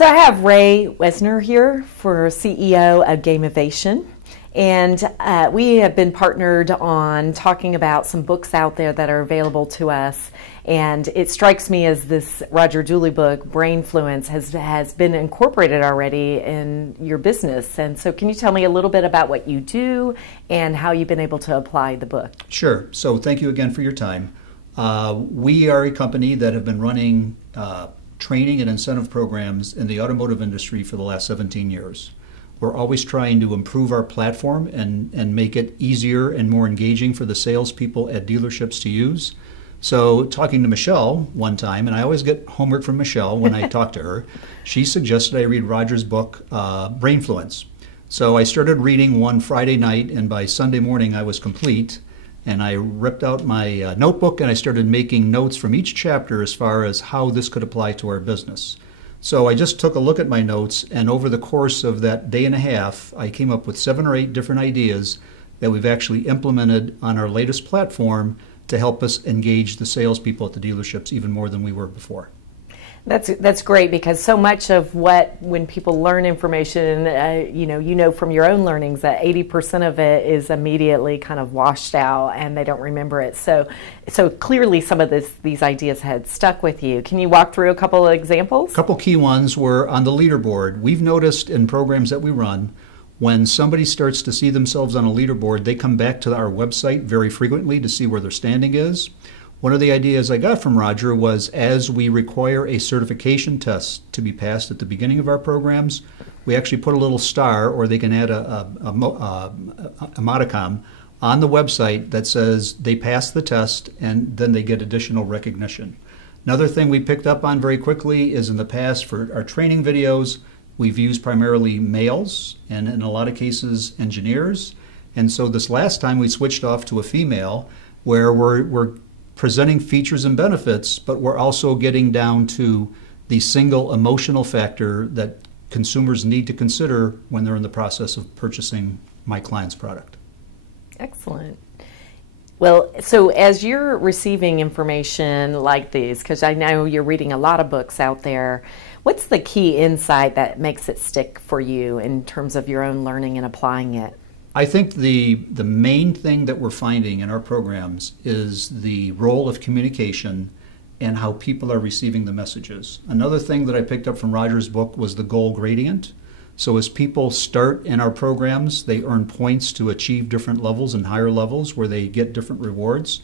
So I have Ray Wezner here, for CEO of Gamivation, and we have been partnered on talking about some books out there that are available to us. And it strikes me as this Roger Dooley book, Brainfluence, has been incorporated already in your business. And so can you tell me a little bit about what you do and how you've been able to apply the book? Sure. So thank you again for your time. We are a company that have been running training and incentive programs in the automotive industry for the last 17 years. We're always trying to improve our platform and make it easier and more engaging for the salespeople at dealerships to use. So talking to Michelle one time, and I always get homework from Michelle when I talk to her, she suggested I read Roger's book, Brainfluence. So I started reading one Friday night, and by Sunday morning I was complete. And I ripped out my notebook and I started making notes from each chapter as far as how this could apply to our business. So I just took a look at my notes, and over the course of that day and a half, I came up with 7 or 8 different ideas that we've actually implemented on our latest platform to help us engage the salespeople at the dealerships even more than we were before. That's great, because so much of when people learn information, you know from your own learnings that 80% of it is immediately kind of washed out and they don't remember it. So clearly some of these ideas had stuck with you. Can you walk through a couple of examples? A couple key ones were on the leaderboard. We've noticed in programs that we run, when somebody starts to see themselves on a leaderboard, they come back to our website very frequently to see where their standing is. One of the ideas I got from Roger was, as we require a certification test to be passed at the beginning of our programs, we actually put a little star, or they can add a modicum on the website that says they passed the test, and then they get additional recognition. Another thing we picked up on very quickly is, in the past, for our training videos, we've used primarily males, and in a lot of cases engineers. And so this last time we switched off to a female, where we're presenting features and benefits, but we're also getting down to the single emotional factor that consumers need to consider when they're in the process of purchasing my client's product. Excellent. Well, so as you're receiving information like these, because I know you're reading a lot of books out there, what's the key insight that makes it stick for you in terms of your own learning and applying it? I think the main thing that we're finding in our programs is the role of communication and how people are receiving the messages. Another thing that I picked up from Roger's book was the goal gradient. So as people start in our programs, they earn points to achieve different levels and higher levels where they get different rewards.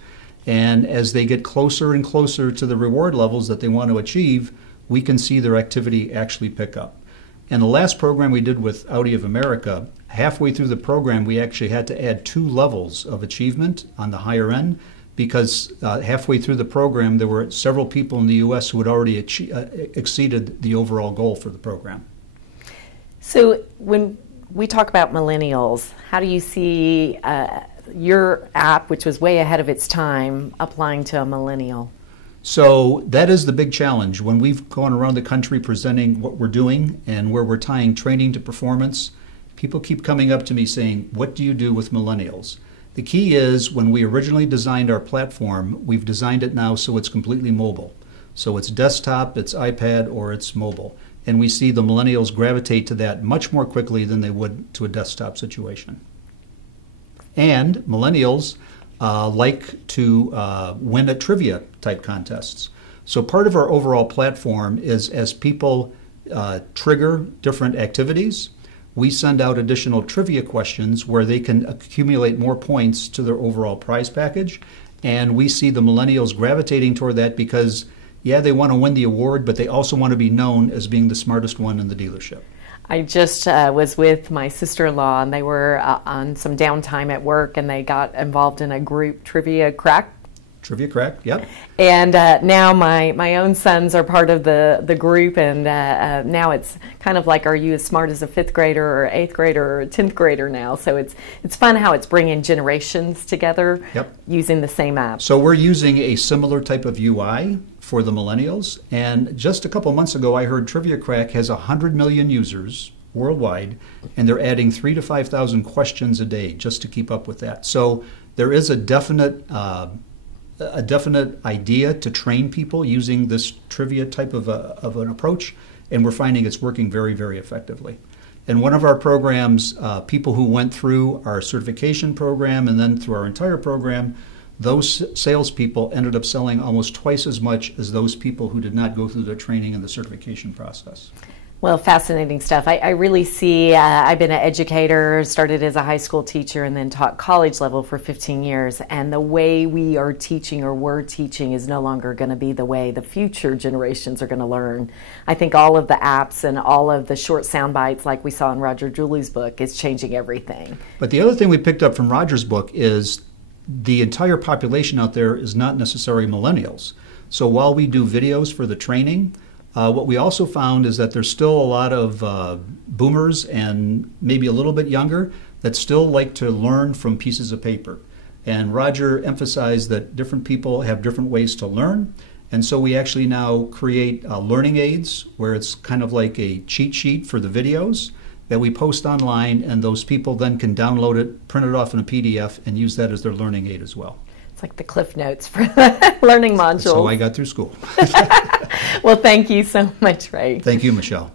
And as they get closer and closer to the reward levels that they want to achieve, we can see their activity actually pick up. In the last program we did with Audi of America, halfway through the program we actually had to add 2 levels of achievement on the higher end, because halfway through the program there were several people in the U.S. who had already exceeded the overall goal for the program. So when we talk about millennials, how do you see your app, which was way ahead of its time, applying to a millennial? So that is the big challenge. When we've gone around the country presenting what we're doing and where we're tying training to performance, people keep coming up to me saying, what do you do with millennials? The key is, when we originally designed our platform, we've designed it now so it's completely mobile. So it's desktop, it's iPad, or it's mobile. And we see the millennials gravitate to that much more quickly than they would to a desktop situation. And millennials like to win at trivia type contests. So part of our overall platform is, as people trigger different activities, we send out additional trivia questions where they can accumulate more points to their overall prize package. And we see the millennials gravitating toward that because, yeah, they want to win the award, but they also want to be known as being the smartest one in the dealership. I just was with my sister-in-law, and they were on some downtime at work, and they got involved in a group trivia crack. Trivia crack, yep. And now my own sons are part of the group, and now it's kind of like, are you as smart as a 5th grader or 8th grader or a 10th grader now? So it's fun how it's bringing generations together, yep, using the same app. So we're using a similar type of UI for the millennials, and just a couple months ago I heard Trivia Crack has 100 million users worldwide, and they're adding 3,000 to 5,000 questions a day just to keep up with that. So there is a definite idea to train people using this trivia type of an approach, and we're finding it's working very, very effectively. In one of our programs, people who went through our certification program and then through our entire program, those salespeople ended up selling almost twice as much as those people who did not go through the training and the certification process. Well, fascinating stuff. I really see, I've been an educator, started as a high school teacher and then taught college level for 15 years. And the way we are teaching or we're teaching is no longer going to be the way the future generations are going to learn. I think all of the apps and all of the short sound bites like we saw in Roger Dooley's book is changing everything. But the other thing we picked up from Roger's book is the entire population out there is not necessarily millennials. So while we do videos for the training, what we also found is that there's still a lot of boomers and maybe a little bit younger that still like to learn from pieces of paper. And Roger emphasized that different people have different ways to learn. And so we actually now create learning aids where it's kind of like a cheat sheet for the videos that we post online, and those people then can download it, print it off in a PDF, and use that as their learning aid as well. It's like the Cliff Notes for learning modules. So I got through school. Well, thank you so much, Ray. Thank you, Michelle.